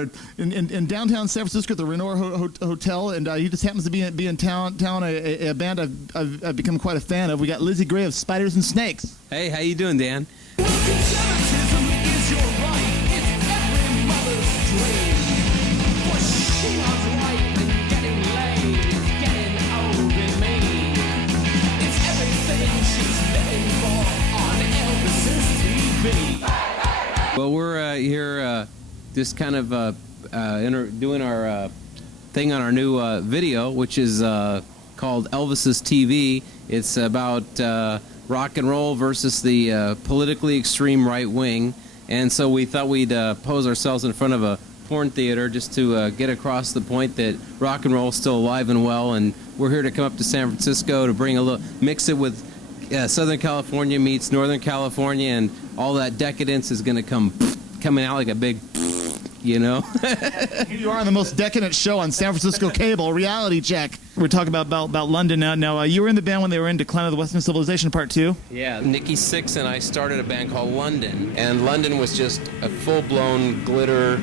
are in downtown San Francisco at the Renoir Hotel, and he just happens to be in town. A band I've become quite a fan of. We got Lizzie Grey of Spiders and Snakes. Hey, how you doing, Dan? Conservatism is your right. It's every mother's dream. For she was right and getting laid is getting old and mean. It's everything she's living for on Elvis's TV. Well, we're here just kind of doing our thing on our new video, which is called Elvis's TV. It's about rock and roll versus the politically extreme right wing. And so we thought we'd pose ourselves in front of a porn theater just to get across the point that rock and roll is still alive and well. And we're here to come up to San Francisco to bring a little, mix it with Southern California meets Northern California, and all that decadence is going to coming out like a big, you know. Here you are on the most decadent show on San Francisco cable, Reality Check. We're talking about London now. Now, you were in the band when they were in Decline of the Western Civilization Part 2? Yeah, Nikki Sixx and I started a band called London, and London was just a full-blown glitter,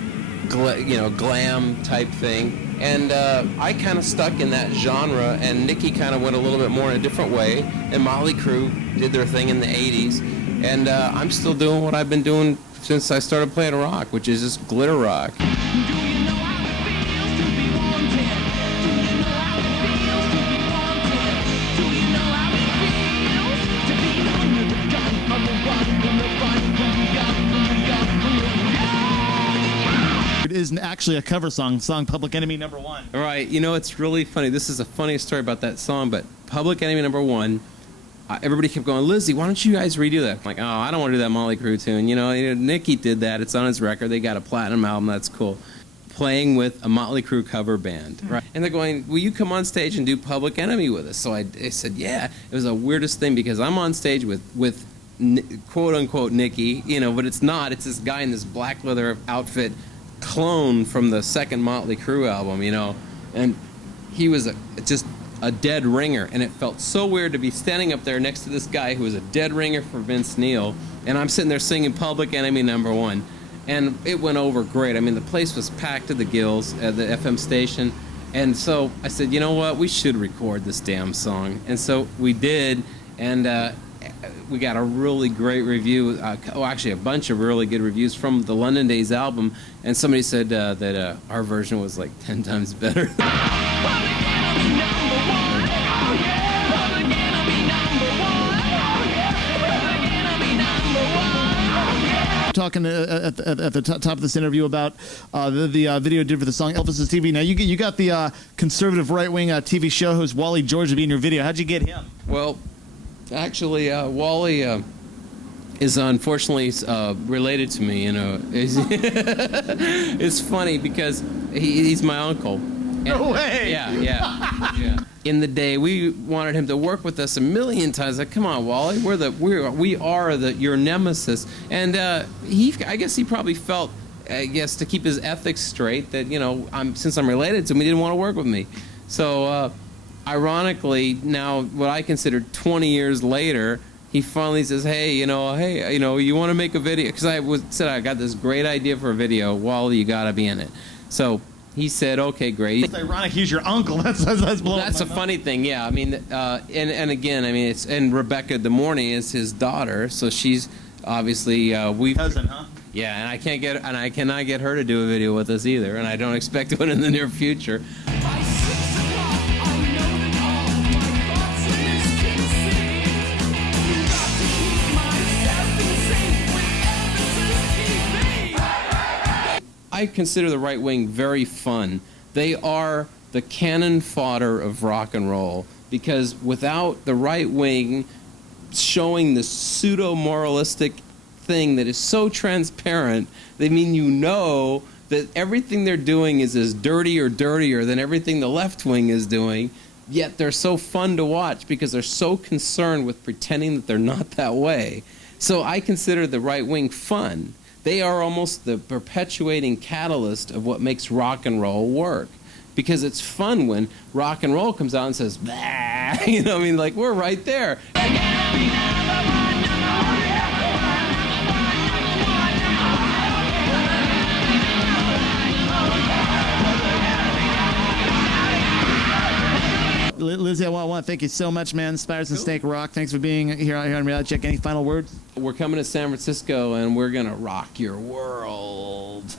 glam type thing. And I kind of stuck in that genre, and Nikki kind of went a little bit more in a different way, and Motley Crue did their thing in the 80s. And I'm still doing what I've been doing since I started playing rock, which is just glitter rock. Do you know how it feels to be wanted? Do you know how it feels to be wanted? Do you know how it feels to be under the gun, on the run, from the front, from the gun, from the gun, from the gun? It isn't actually a cover song Public Enemy #1. All right, you know, it's really funny. This is a funny story about that song, but Public Enemy #1, everybody kept going, Lizzie, why don't you guys redo that? I'm like, oh, I don't want to do that Motley Crue tune. You know, Nikki did that. It's on his record. They got a platinum album. That's cool. Playing with a Motley Crue cover band. Right. And they're going, will you come on stage and do Public Enemy with us? So I said, yeah. It was the weirdest thing because I'm on stage with quote-unquote Nikki, you know, but it's not. It's this guy in this black leather outfit clone from the second Motley Crue album, you know. And he was just a dead ringer, and it felt so weird to be standing up there next to this guy who was a dead ringer for Vince Neil, and I'm sitting there singing Public Enemy #1, and it went over great. I mean, the place was packed to the gills at the FM station, and so I said, you know what, we should record this damn song, and so we did, and we got a really great review, actually a bunch of really good reviews from the London Days album, and somebody said that our version was like 10 times better. Talking at the top of this interview about the video you did for the song Elvis's TV. Now you got the conservative right-wing TV show host Wally George to be in your video. How'd you get him? Well, actually, Wally is unfortunately related to me. You know, it's funny because he's my uncle. No way. Yeah. In the day, we wanted him to work with us a million times. Like, come on, Wally, we are your nemesis. And I guess he probably felt, to keep his ethics straight, that since I'm related to him, he didn't want to work with me. So, ironically, now what I consider 20 years later, he finally says, hey, you want to make a video? Because I said I got this great idea for a video. Wally, you got to be in it. So he said, okay, great. It's ironic he's your uncle. That's blowing That's a funny thing, yeah. I mean, and again, I mean, and Rebecca DeMorney is his daughter, so she's obviously cousin, huh? Yeah, and I cannot get her to do a video with us either, and I don't expect to in the near future. I consider the right wing very fun. They are the cannon fodder of rock and roll, because without the right wing showing the pseudo-moralistic thing that is so transparent, they mean that everything they're doing is as dirty or dirtier than everything the left wing is doing, yet they're so fun to watch because they're so concerned with pretending that they're not that way. So I consider the right wing fun. They are almost the perpetuating catalyst of what makes rock and roll work. Because it's fun when rock and roll comes out and says, bah! We're right there. want to thank you so much, man. Spiders and Snake rock. Thanks for being here on Reality Check. Any final words? We're coming to San Francisco, and we're gonna rock your world.